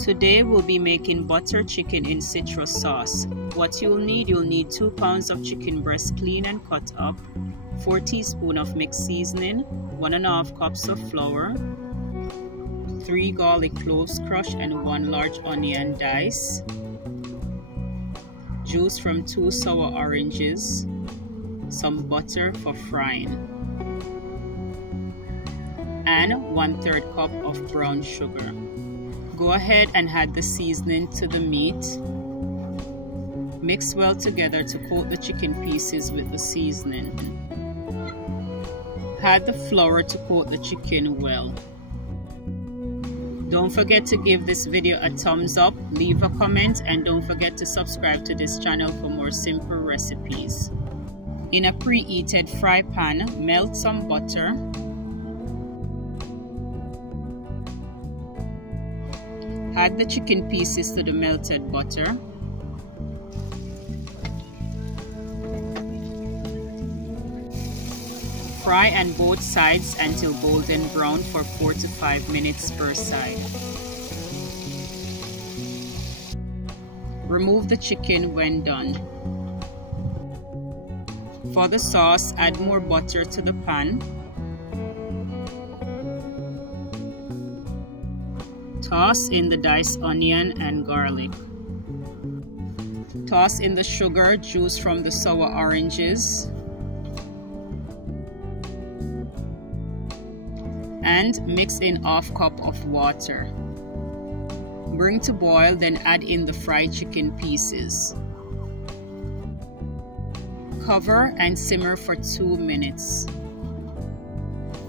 Today we'll be making butter chicken in citrus sauce. What you'll need 2 pounds of chicken breast clean and cut up, 4 teaspoons of mixed seasoning, 1½ cups of flour, 3 garlic cloves crushed and 1 large onion dice, juice from 2 sour oranges, some butter for frying, and 1/3 cup of brown sugar. Go ahead and add the seasoning to the meat. Mix well together to coat the chicken pieces with the seasoning. Add the flour to coat the chicken well. Don't forget to give this video a thumbs up, leave a comment, and don't forget to subscribe to this channel for more simple recipes. In a preheated fry pan, melt some butter. Add the chicken pieces to the melted butter. Fry on both sides until golden brown for 4 to 5 minutes per side. Remove the chicken when done. For the sauce, add more butter to the pan. Toss in the diced onion and garlic. Toss in the sugar, juice from the sour oranges, and mix in ½ cup of water. Bring to boil, then add in the fried chicken pieces. Cover and simmer for 2 minutes.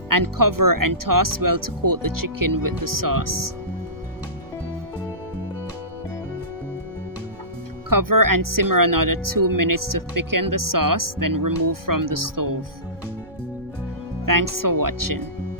And cover and toss well to coat the chicken with the sauce. Cover and simmer another 2 minutes to thicken the sauce, then remove from the stove. Thanks for watching.